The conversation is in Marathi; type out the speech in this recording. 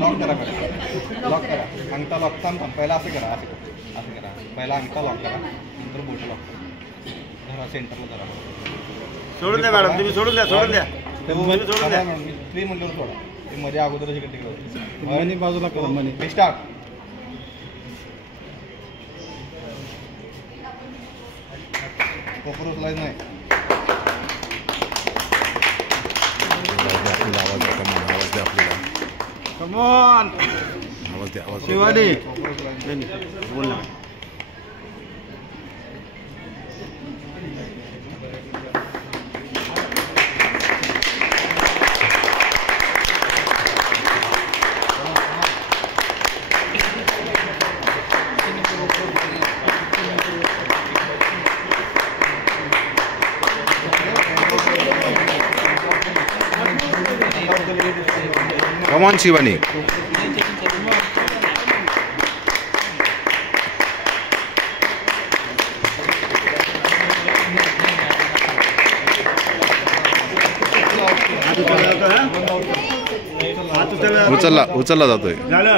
लॉक करा मॅडम, लॉक करा. अंगठा लॉक थांब. पहिला असं करा, असं करा. पहिला अंगठा लॉक करा, नंतर बोट लॉक करा. धरा सेंटरला धरा. सोडून द्या मॅडम, तुम्ही सोडून द्या, सोडून द्या. सोडून द्या मॅडम. मी 3 म्हणल्यावर सोडा. ते मध्ये अगोदर तिकडे तिकडे मनी बाजूला करा. मनी स्टार्ट. कोपर उचलायच नाही. आवाज द्या आपल्याला. Come on. आवाज द्या, आवाज शिवानी बोल ना. Come on, Shivani. उचलला जातोय. झालं.